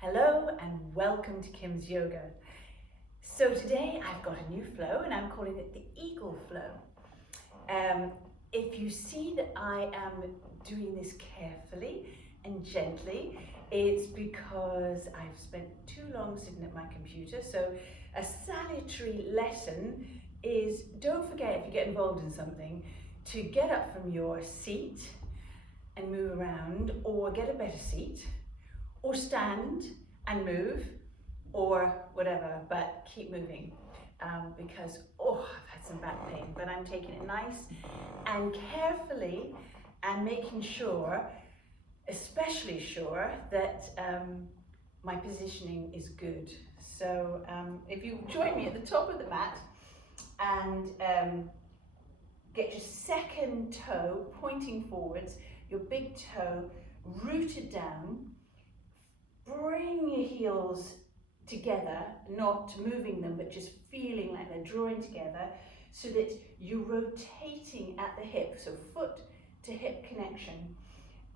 Hello and welcome to Kim's Yoga. So today I've got a new flow and I'm calling it the Eagle Flow. If you see that I am doing this carefully and gently, it's because I've spent too long sitting at my computer. So a salutary lesson is, don't forget, if you get involved in something, to get up from your seat and move around, or get a better seat, or stand and move, or whatever, but keep moving, because I've had some back pain, but I'm taking it nice and carefully and making sure, especially sure, that my positioning is good. So if you join me at the top of the mat and get your second toe pointing forwards, your big toe rooted down, bring your heels together, not moving them, but just feeling like they're drawing together so that you're rotating at the hip, so foot to hip connection.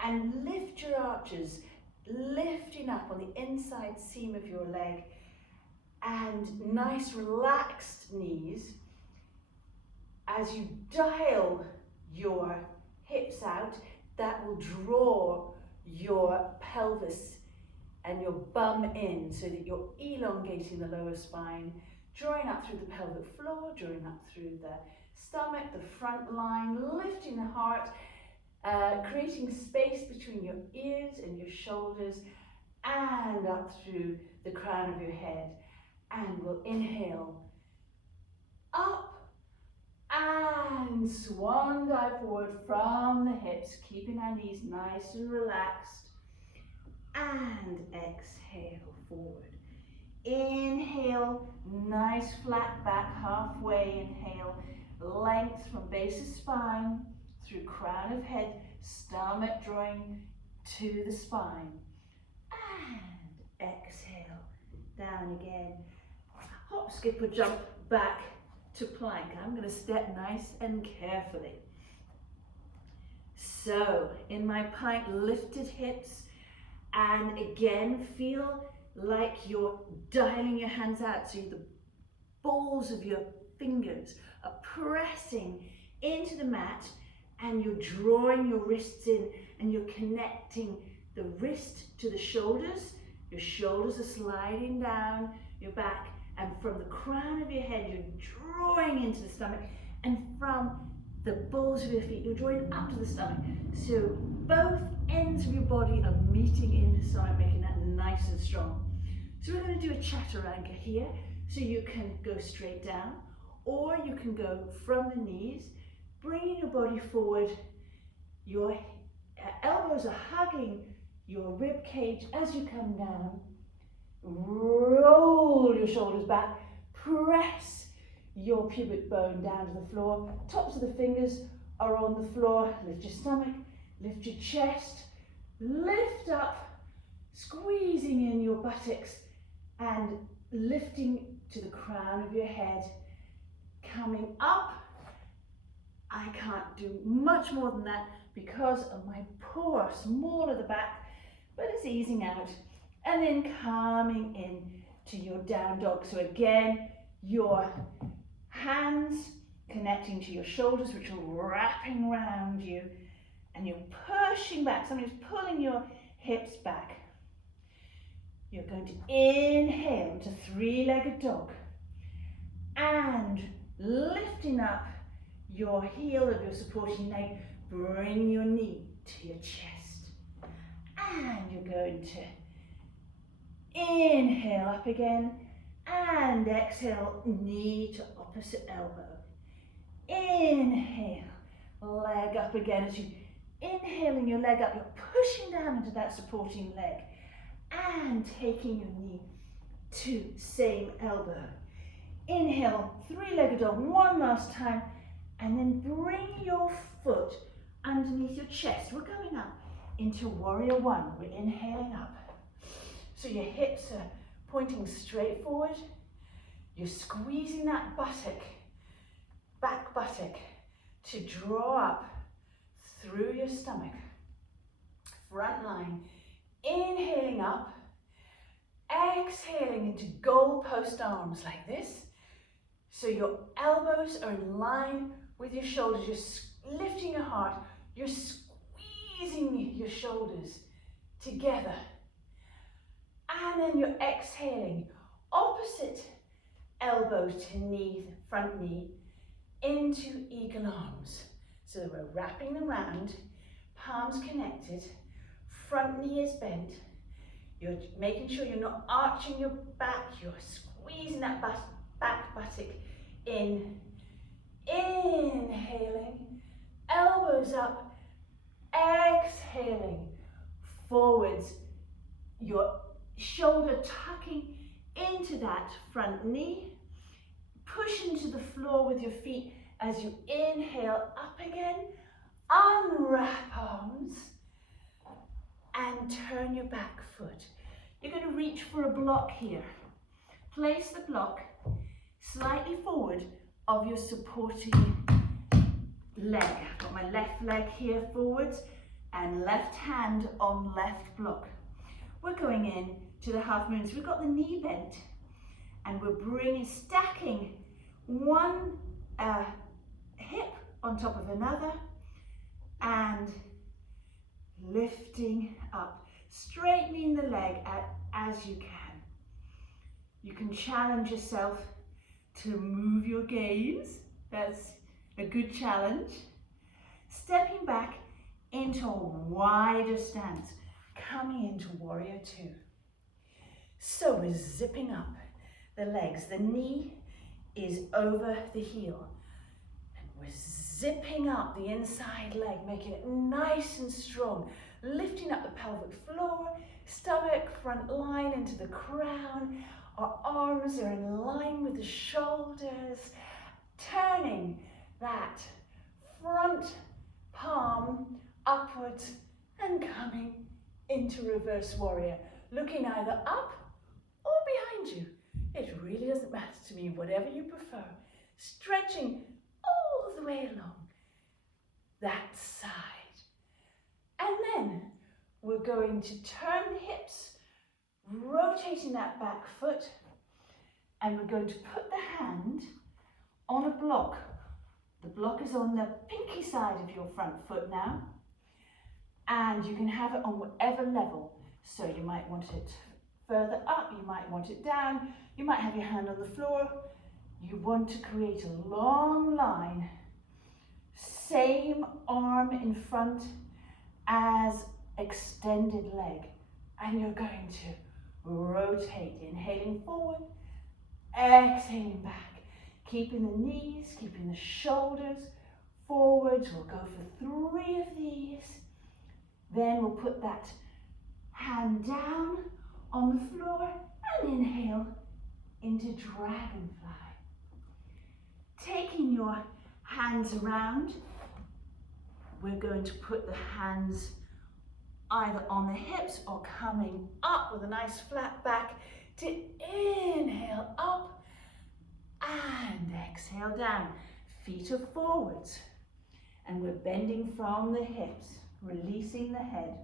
And lift your arches, lifting up on the inside seam of your leg, and nice relaxed knees. As you dial your hips out, that will draw your pelvis and your bum in so that you're elongating the lower spine, drawing up through the pelvic floor, drawing up through the stomach, the front line, lifting the heart, creating space between your ears and your shoulders and up through the crown of your head. And we'll inhale up and swan dive forward from the hips, keeping our knees nice and relaxed. And exhale forward. Inhale, nice flat back, halfway inhale, length from base of spine through crown of head, stomach drawing to the spine. And exhale, down again. Hop, skip or jump back to plank. I'm going to step nice and carefully. So in my plank, lifted hips, and again, feel like you're dialing your hands out, so the balls of your fingers are pressing into the mat, and you're drawing your wrists in, and you're connecting the wrist to the shoulders. Your shoulders are sliding down your back, and from the crown of your head, you're drawing into the stomach, and from the balls of your feet, you're drawing up to the stomach. So both ends of your body are meeting in the stomach, making that nice and strong. So we're going to do a chaturanga here. So you can go straight down, or you can go from the knees, bringing your body forward. Your elbows are hugging your rib cage as you come down. Roll your shoulders back, press your pubic bone down to the floor. Tops of the fingers are on the floor. Lift your stomach, lift your chest, lift up, squeezing in your buttocks and lifting to the crown of your head. Coming up, I can't do much more than that because of my poor, small at the back, but it's easing out. And then coming in to your down dog. So again, your hands connecting to your shoulders, which are wrapping around you, and you're pushing back. Somebody's pulling your hips back. You're going to inhale to three-legged dog and lifting up your heel of your supporting leg, bring your knee to your chest, and you're going to inhale up again and exhale, knee to opposite elbow. Inhale, leg up again. As you inhaling your leg up, you're pushing down into that supporting leg and taking your knee to same elbow. Inhale, three-legged dog one last time, and then bring your foot underneath your chest. We're going up into warrior one. We're inhaling up. So your hips are pointing straight forward. You're squeezing that buttock, back buttock, to draw up through your stomach. Front line. Inhaling up, Exhaling into goalpost arms like this. So your elbows are in line with your shoulders. You're lifting your heart. You're squeezing your shoulders together. And then you're exhaling. Opposite elbow to knee, front knee, into eagle arms. So we're wrapping them round, palms connected, front knee is bent. You're making sure you're not arching your back, you're squeezing that back buttock in. Inhaling, elbows up, exhaling, forwards, your shoulder tucking into that front knee. Push into the floor with your feet as you inhale up again. Unwrap arms and turn your back foot. You're going to reach for a block here. Place the block slightly forward of your supporting leg. I've got my left leg here forwards and left hand on left block. We're going in to the half moon. So we've got the knee bent and we're stacking one hip on top of another and lifting up, straightening the leg as you can. You can challenge yourself to move your gaze. That's a good challenge. Stepping back into a wider stance, coming into warrior two. So we're zipping up the legs. The knee is over the heel. And we're zipping up the inside leg, making it nice and strong. Lifting up the pelvic floor, stomach, front line into the crown. Our arms are in line with the shoulders. Turning that front palm upwards and coming into reverse warrior. Looking either up or behind you. It really doesn't matter to me, whatever you prefer. Stretching all the way along that side. And then we're going to turn the hips, rotating that back foot, and we're going to put the hand on a block. The block is on the pinky side of your front foot now, and you can have it on whatever level. So you might want it further up, you might want it down, you might have your hand on the floor. You want to create a long line, same arm in front as extended leg, and you're going to rotate, inhaling forward, exhaling back, keeping the knees, keeping the shoulders forward. We'll go for 3 of these. Then we'll put that hand down on the floor and inhale into dragonfly. Taking your hands around, we're going to put the hands either on the hips or coming up with a nice flat back to inhale up and exhale down. Feet are forwards and we're bending from the hips, releasing the head.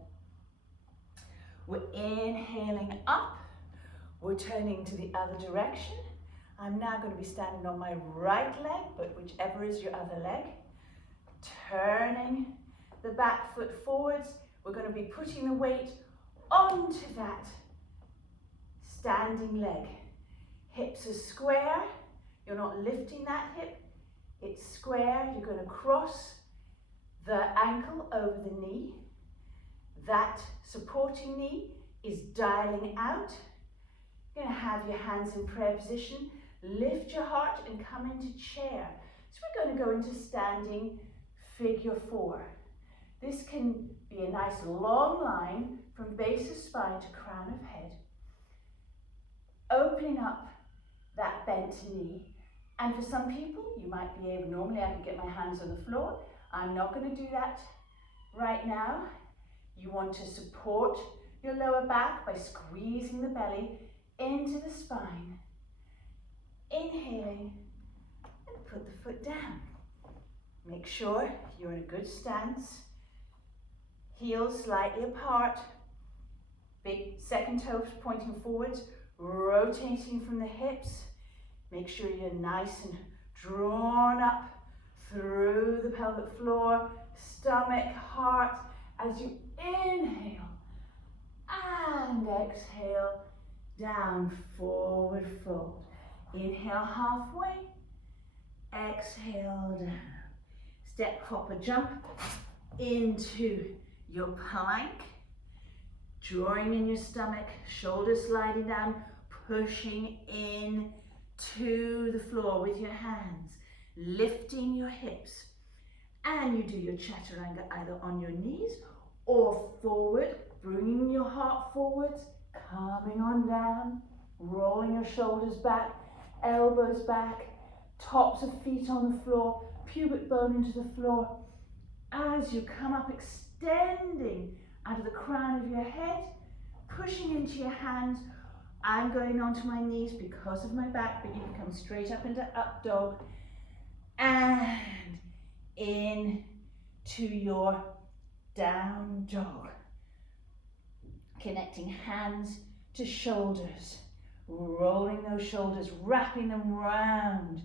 We're inhaling up, we're turning to the other direction. I'm now going to be standing on my right leg, but whichever is your other leg. Turning the back foot forwards. We're going to be putting the weight onto that standing leg. Hips are square. You're not lifting that hip. It's square. You're going to cross the ankle over the knee. That supporting knee is dialing out. You're going to have your hands in prayer position. Lift your heart and come into chair. So we're going to go into standing figure 4. This can be a nice long line from base of spine to crown of head. Opening up that bent knee. And for some people, you might be able, normally I could get my hands on the floor. I'm not going to do that right now. You want to support your lower back by squeezing the belly into the spine. Inhaling and put the foot down. Make sure you're in a good stance. Heels slightly apart. Big second toes pointing forwards. rotating from the hips. Make sure you're nice and drawn up through the pelvic floor, stomach, heart, as you inhale and exhale, down, forward fold. Inhale halfway, exhale down. Step, hop, or jump into your plank. Drawing in your stomach, shoulders sliding down, pushing in to the floor with your hands, lifting your hips. And you do your chaturanga either on your knees or forward, bringing your heart forwards, coming on down, rolling your shoulders back, elbows back, tops of feet on the floor, pubic bone into the floor. As you come up, extending out of the crown of your head, pushing into your hands. I'm going onto my knees because of my back, but you can come straight up into up dog and into your down dog. Connecting hands to shoulders, rolling those shoulders, wrapping them round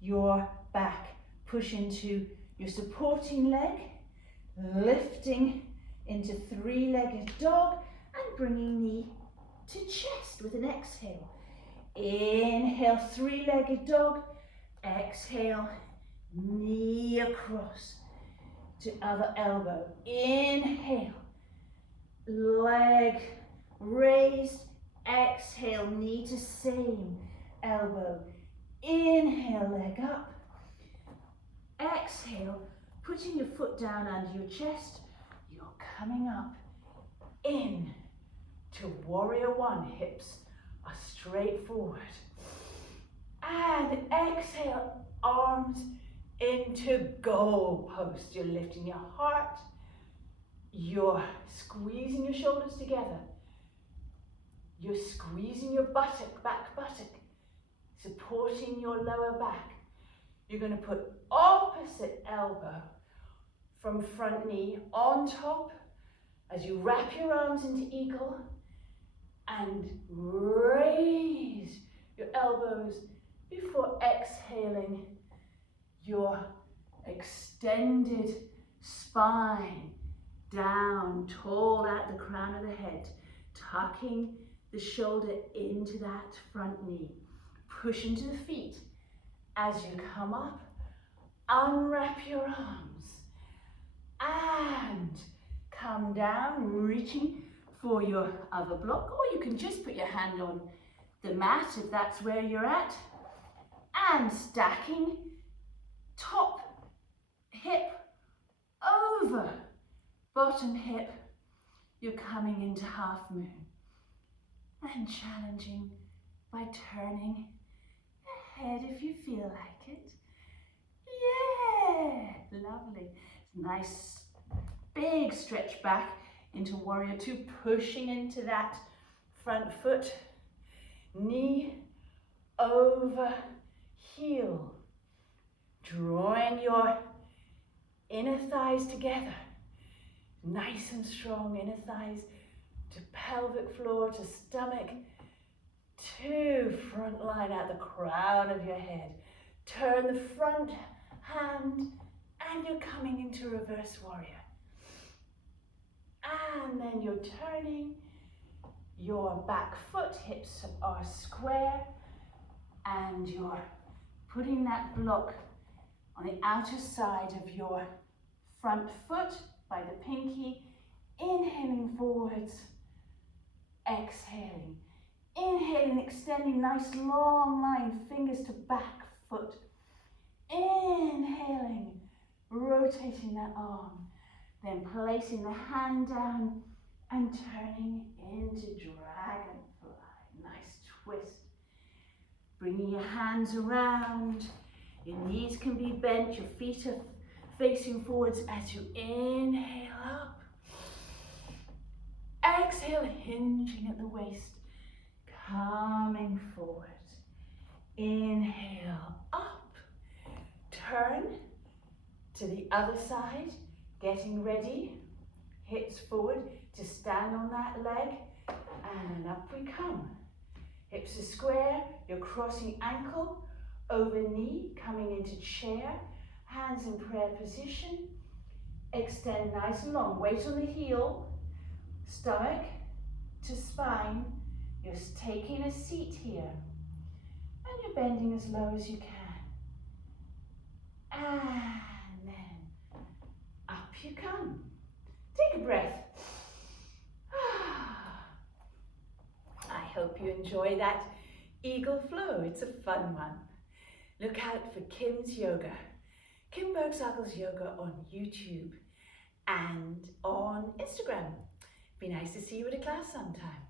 your back. Push into your supporting leg, lifting into three-legged dog and bringing knee to chest with an exhale. Inhale, three-legged dog. Exhale, knee across to other elbow. Inhale, leg raised. Exhale, knee to same elbow. Inhale, leg up. Exhale, putting your foot down under your chest. You're coming up in to warrior one. Hips are straight forward. And exhale, arms into goal post. You're lifting your heart. You're squeezing your shoulders together. You're squeezing your buttock, back buttock, supporting your lower back. You're going to put opposite elbow from front knee on top as you wrap your arms into eagle and raise your elbows before exhaling your extended spine down, tall at the crown of the head, tucking the shoulder into that front knee. Push into the feet. As you come up, unwrap your arms and come down, reaching for your other block, or you can just put your hand on the mat if that's where you're at, and stacking top hip over bottom hip. You're coming into half moon and challenging by turning head if you feel like it. Yeah, lovely. Nice big stretch back into warrior two, pushing into that front foot, knee over heel, drawing your inner thighs together, nice and strong inner thighs to pelvic floor, to stomach, to front line at the crown of your head. Turn the front hand and you're coming into reverse warrior. And then you're turning your back foot, hips are square, and you're putting that block on the outer side of your front foot by the pinky, inhaling forwards, exhaling. Inhaling, extending, nice long line, fingers to back foot. Inhaling, rotating that arm. Then placing the hand down and turning into dragonfly. Nice twist. Bringing your hands around. Your knees can be bent, your feet are facing forwards as you inhale up. Exhale, hinging at the waist. Coming forward. Inhale, up. Turn to the other side. Getting ready. Hips forward to stand on that leg. And up we come. Hips are square, you're crossing ankle over knee, coming into chair, hands in prayer position. Extend nice and long, weight on the heel, stomach to spine. You're taking a seat here and you're bending as low as you can. And then up you come. Take a breath. I hope you enjoy that eagle flow. It's a fun one. Look out for Kim's Yoga, Kim Bergsagle's Yoga on YouTube and on Instagram. Be nice to see you at a class sometime.